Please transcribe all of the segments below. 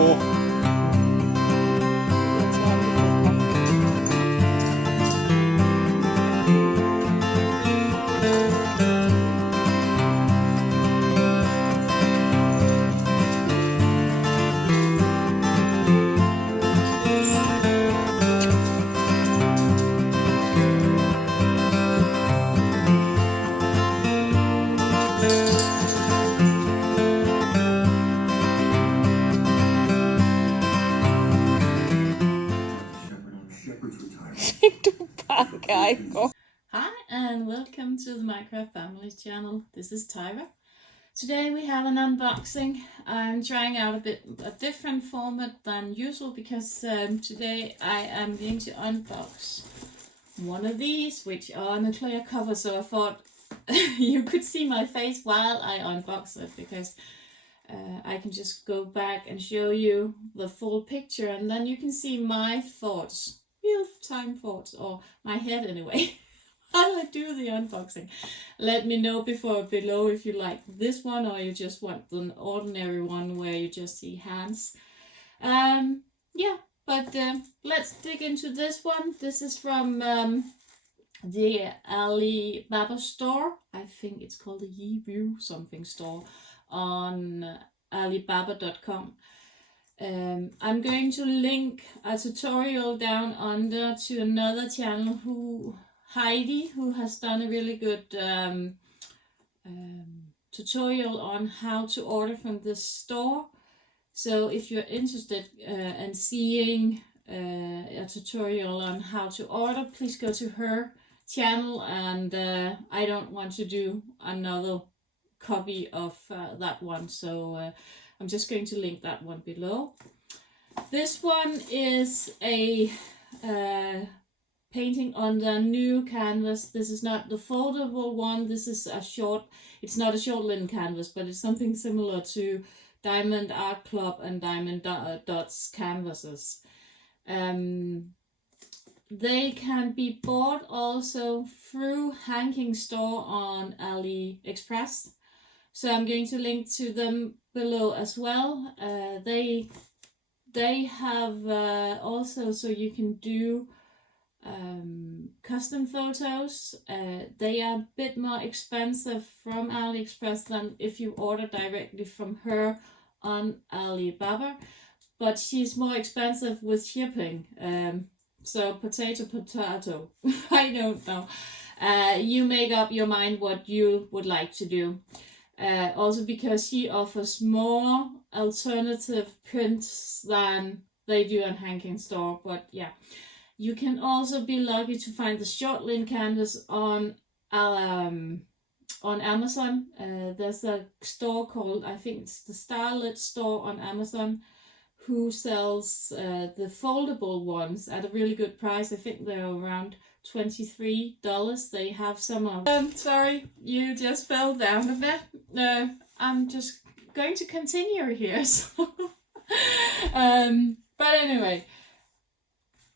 store. Hi and welcome to the Minecraft Family channel. This is Tyra. Today we have an unboxing. I'm trying out a different format than usual because today I am going to unbox one of these, which are on a clear cover, so I thought you could see my face while I unbox it because I can just go back and show you the full picture and then you can see my thoughts, real-time thoughts, or my head anyway, while I do the unboxing. Let me know below if you like this one or you just want the ordinary one where you just see hands. Yeah, but let's dig into this one. This is from the Alibaba store. I think it's called the Yiwu something store on alibaba.com. I'm going to link a tutorial down under to another channel, Heidi, who has done a really good tutorial on how to order from this store. So if you're interested in seeing a tutorial on how to order, please go to her channel, and I don't want to do another copy of that one, so I'm just going to link that one below. This one is a painting on the new canvas. This is not the foldable one. This is it's not a short linen canvas, but it's something similar to Diamond Art Club and Diamond Dots canvases. They can be bought also through Hanging Store on AliExpress. So I'm going to link to them below as well. They have also, so you can do custom photos. They are a bit more expensive from AliExpress than if you order directly from her on Alibaba, but she's more expensive with shipping. So potato, I don't know. You make up your mind what you would like to do. Also because she offers more alternative prints than they do on Hanging Store. But yeah, you can also be lucky to find the short linen canvas on Amazon. There's a store called, I think it's the Starlit store on Amazon, who sells the foldable ones at a really good price. I think they're around $23. They have some of sorry, you just fell down a bit. I'm just going to continue here. So but anyway,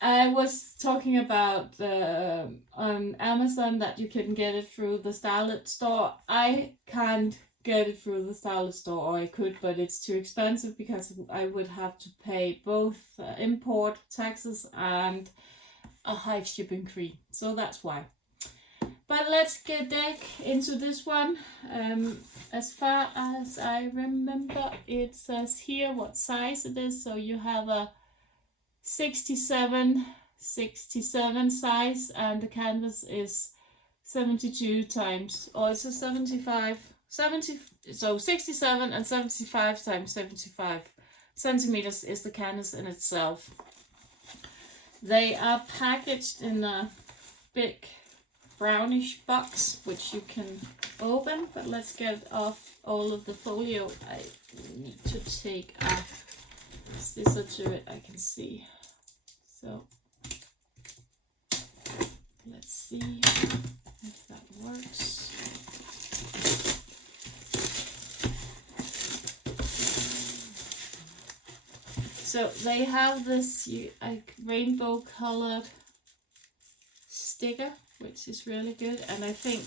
I was talking about on Amazon that you can get it through the Starlit store. I can't get it through the Starlit store, or I could, but it's too expensive because I would have to pay both import taxes and a high shipping fee. So that's why. But let's get back into this one. As far as I remember, it says here what size it is. So you have a 67 size, and the canvas is 72 times, or it's a 70, so 67 and 75 times 75 centimeters is the canvas in itself. They are packaged in a big brownish box, which you can open, but let's get off all of the folio. I need to take a scissor to it, I can see. So let's see if that works. So they have this rainbow colored sticker, which is really good, and I think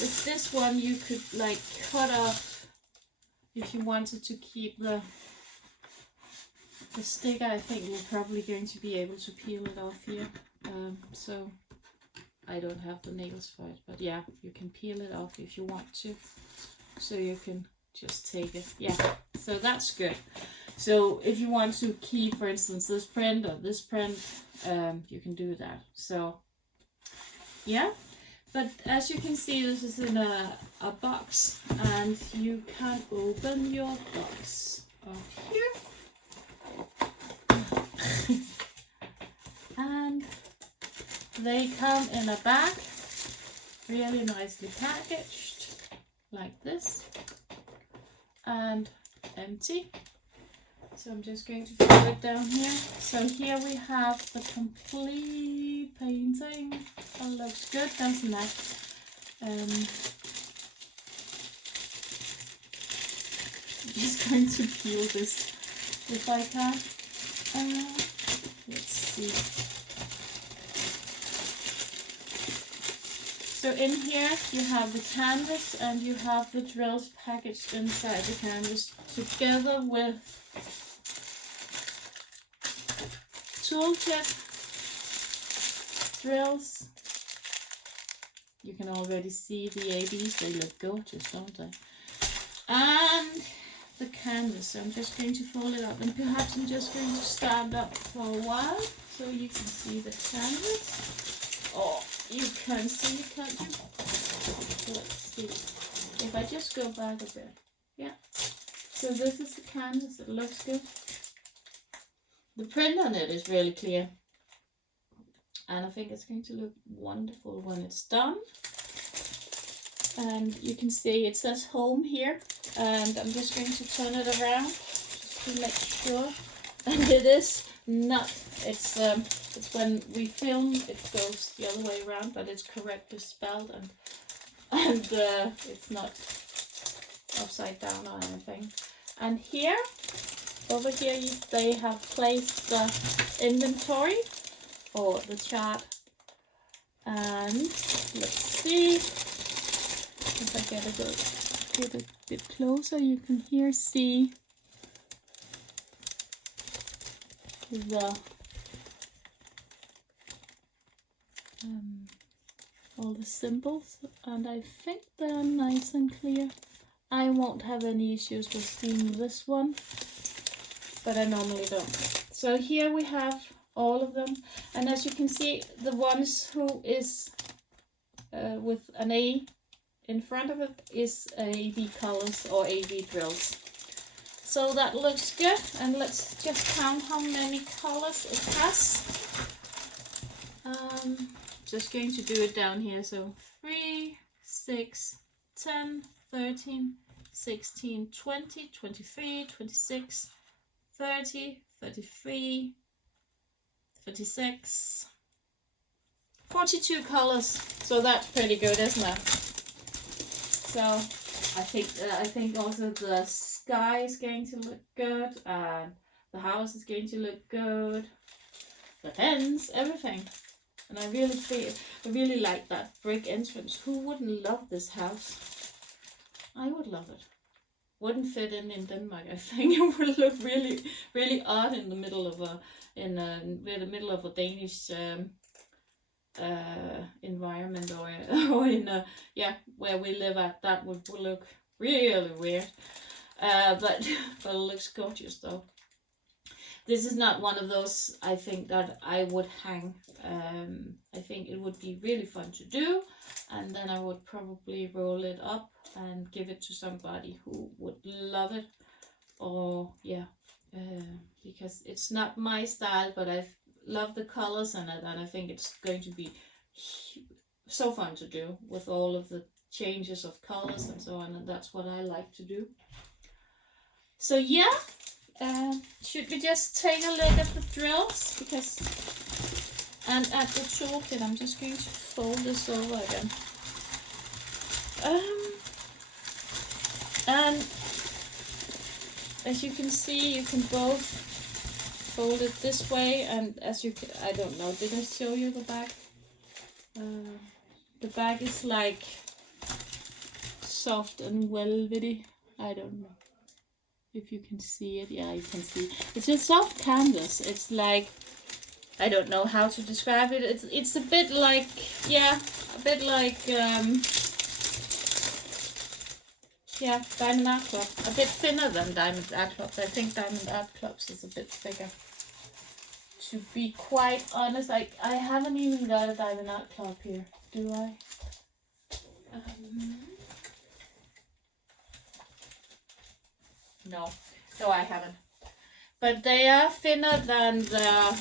with this one you could like cut off if you wanted to keep the The sticker, I think we're probably going to be able to peel it off here. So I don't have the nails for it, but yeah, you can peel it off if you want to. So you can just take it. Yeah, so that's good. So if you want to keep, for instance, this print or this print, you can do that. So yeah, but as you can see, this is in a box, and you can open your box up here. And they come in a bag, really nicely packaged, like this, and empty. So I'm just going to throw it down here. So here we have the complete painting. That looks good, doesn't it? I'm just going to peel this if I can. Let's see. So in here you have the canvas and you have the drills packaged inside the canvas together with toolkit, drills. You can already see the ABs, they look gorgeous, don't they? And the canvas. So I'm just going to fold it up, and perhaps I'm just going to stand up for a while so you can see the canvas. Oh, you can see, can't you? Let's see. If I just go back a bit. Yeah. So this is the canvas. It looks good. The print on it is really clear. And I think it's going to look wonderful when it's done. And you can see it says home here. And I'm just going to turn it around just to make sure. And it is not, it's when we film it goes the other way around, but it's correctly spelled, and it's not upside down or anything. And here, over here, they have placed the inventory or the chart. And let's see if I get a bit closer. You can here see the all the symbols, and I think they're nice and clear. I won't have any issues with seeing this one, but I normally don't. So here we have all of them, and as you can see, the ones who is with an A in front of it is AB colors or AB drills. So that looks good, and let's just count how many colors it has. Just going to do it down here. So 3, 6, 10, 13, 16, 20, 23, 26, 30, 33, 36, 42 colors. So that's pretty good, isn't it? So I think also the sky is going to look good, and the house is going to look good, the fence, everything. And I really like that brick entrance. Who wouldn't love this house? I would love it. Wouldn't fit in Denmark. I think it would look really, really odd in the middle of a Danish environment, or in a, yeah, where we live at. That would look really weird. But it looks gorgeous though. This is not one of those, I think, that I would hang. I think it would be really fun to do, and then I would probably roll it up and give it to somebody who would love it. Or yeah, because it's not my style, but I love the colors in it, and I think it's going to be so fun to do with all of the changes of colors and so on, and that's what I like to do. So yeah. Should we just take a look at the drills? And at the toolkit, I'm just going to fold this over again. And as you can see, you can both fold it this way, and as you can, I don't know, did I show you the back? The back is like soft and velvety. I don't know. If you can see it, yeah, you can see. It's a soft canvas. It's like, I don't know how to describe it. It's a bit like, yeah, a bit like, yeah, Diamond Art Club. A bit thinner than Diamond Art Clubs. I think Diamond Art Clubs is a bit thicker. To be quite honest, I haven't even got a Diamond Art Club here, do I? No, I haven't. But they are thinner than the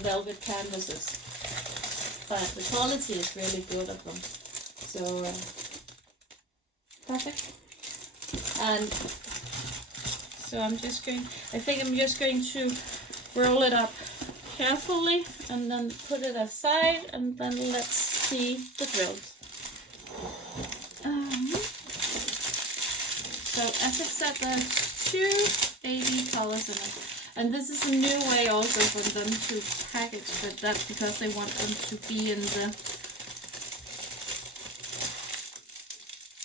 velvet canvases. But the quality is really good of them. So, perfect. And so I'm just going to roll it up carefully and then put it aside, and then let's see the drills. So as I said, there's 2 AB colors in it, and this is a new way also for them to package, but that's because they want them to be in the.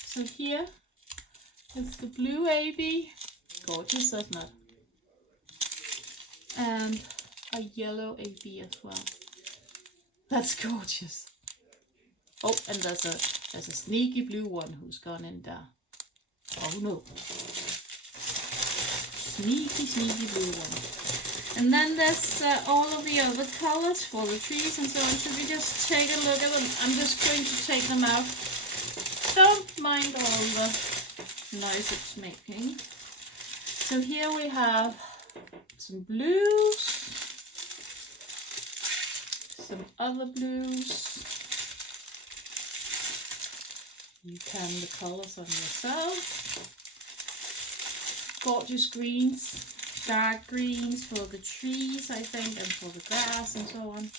So here is the blue AB, gorgeous, isn't it? And a yellow AB as well. That's gorgeous. Oh, and there's a sneaky blue one who's gone in there. Oh no. Sneaky blue one. And then there's all of the other colors for the trees and so on. Should we just take a look at them? I'm just going to take them out. Don't mind all the noise it's making. So here we have some blues, some other blues. You can the colors on yourself. Gorgeous greens, dark greens for the trees, I think, and for the grass and so on.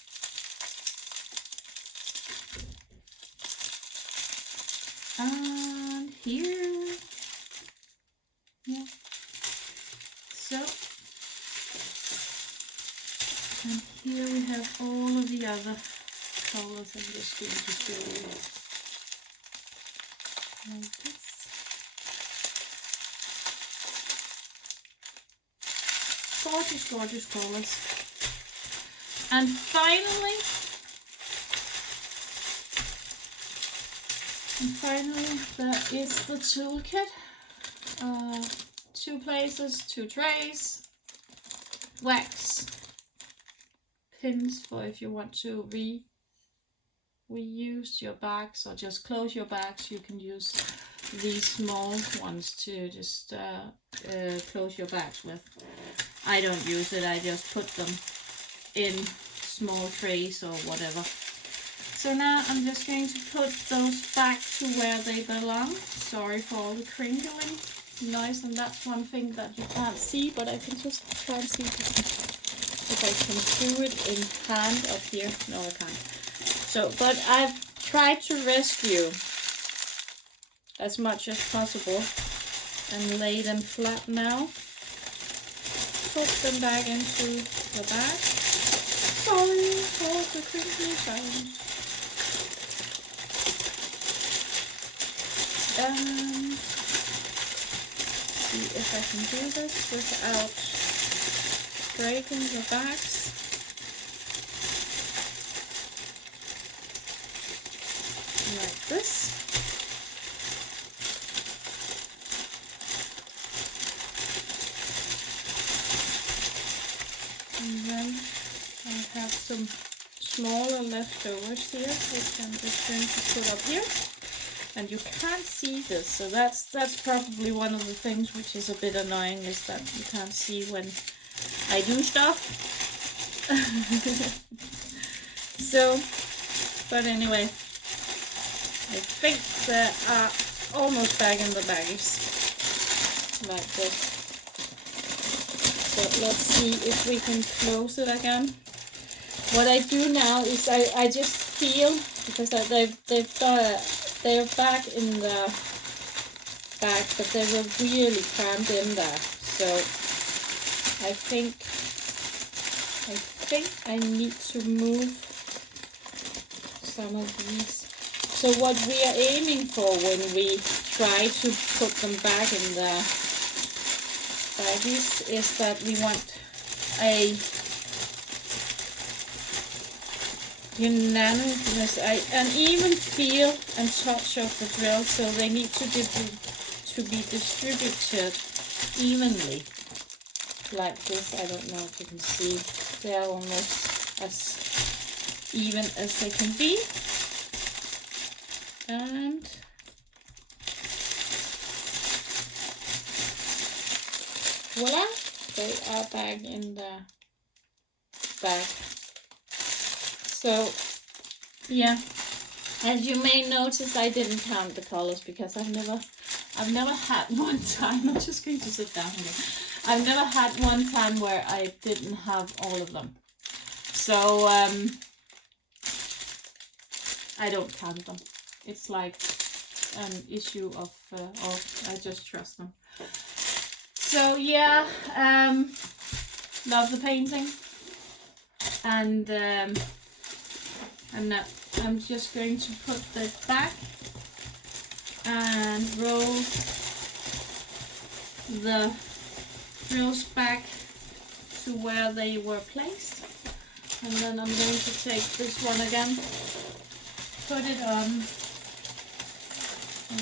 And here, yeah. So, and here we have all of the other colors. I'm just going to show you. Like this. Gorgeous colors. And finally, there is the toolkit. 2 places, 2 trays, wax, pins for if you want to reuse your bags or just close your bags. You can use these small ones to just close your bags with. I don't use it, I just put them in small trays or whatever. So now I'm just going to put those back to where they belong. Sorry for all the crinkling noise, and that's one thing that you can't see, but I can just try and see if I can do it in hand up here. No, I can't. So, but I've tried to rescue as much as possible and lay them flat now. Put them back into the bag. Sorry for the crinkly sound. See if I can do this without breaking the bags. Like this. And then I have some smaller leftovers here, which I'm just going to put up here. And you can't see this, so that's probably one of the things which is a bit annoying, is that you can't see when I do stuff. So, but anyway, I think they are almost back in the bags, like this. So let's see if we can close it again. What I do now is I just feel, because they're back in the bag, but they were really crammed in there. So I think I need to move some of these. So what we are aiming for when we try to put them back in the by this is that we want a unanimous, an even feel and touch of the drill, so they need to be distributed evenly, like this. I don't know if you can see, they are almost as even as they can be. And voila, they are back in the bag. So yeah, as you may notice, I didn't count the colors because I've never had one time. I'm just going to sit down here. I've never had one time where I didn't have all of them. So I don't count them. It's like an issue of, I just trust them. So yeah, love the painting, and now I'm just going to put this back and roll the drills back to where they were placed, and then I'm going to take this one again, put it on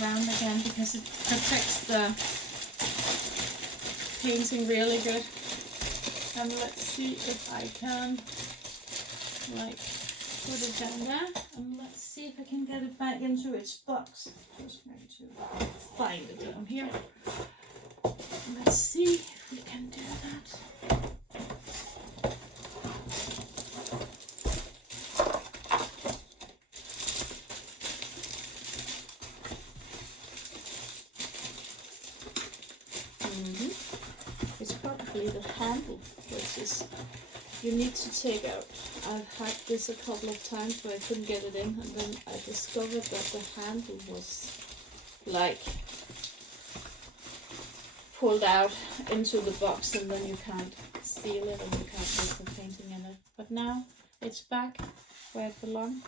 around again, because it protects the painting really good. And let's see if I can like put it down there, and let's see if I can get it back into its box. Just going to find it down here. Let's see if we can do that. It's probably the handle, which is, you need to take out. I've had this a couple of times where I couldn't get it in, and then I discovered that the handle was like pulled out into the box, and then you can't seal it and you can't put the painting in it. But now it's back where it belongs.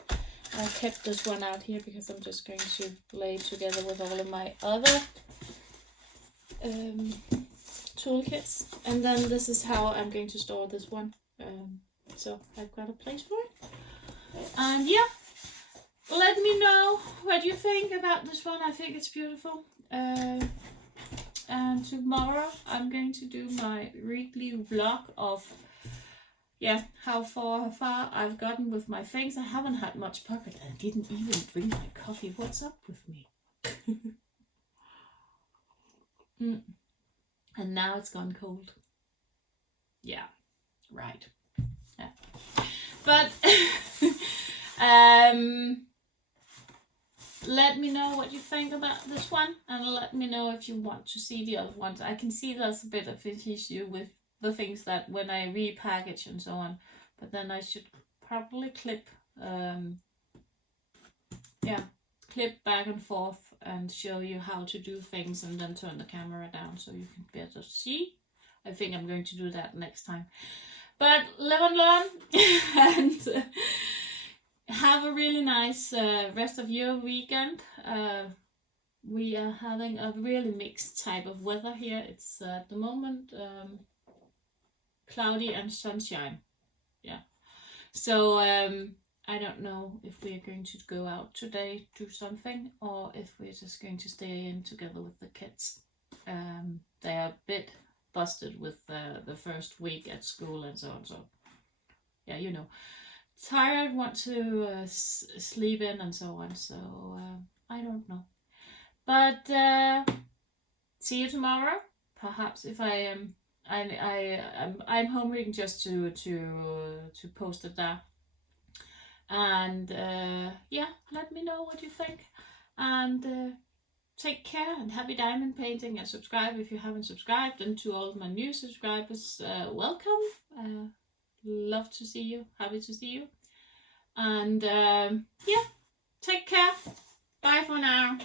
I kept this one out here because I'm just going to lay it together with all of my other toolkits, and then this is how I'm going to store this one. So I've got a place for it, and yeah, let me know what you think about this one. I think it's beautiful. And tomorrow I'm going to do my weekly vlog of how far I've gotten with my things. I haven't had much pocket. I didn't even drink my coffee. What's up with me? And now it's gone cold. Yeah, right. Yeah. But let me know what you think about this one, and let me know if you want to see the other ones. I can see there's a bit of an issue with the things that when I repackage and so on, but then I should probably clip clip back and forth and show you how to do things, and then turn the camera down so you can better see. I think I'm going to do that next time. But live and learn, and have a really nice rest of your weekend. We are having a really mixed type of weather here. It's at the moment cloudy and sunshine. Yeah. So I don't know if we're going to go out today, do something, or if we're just going to stay in together with the kids. They are a bit busted with the first week at school and so on. So yeah, you know, tired, want to sleep in and so on. So I don't know. But see you tomorrow. Perhaps if I am, I'm home reading just to post it there. And yeah, let me know what you think, and take care, and happy diamond painting, and subscribe if you haven't subscribed. And to all of my new subscribers, welcome. Love to see you, happy to see you, and yeah, take care. Bye for now.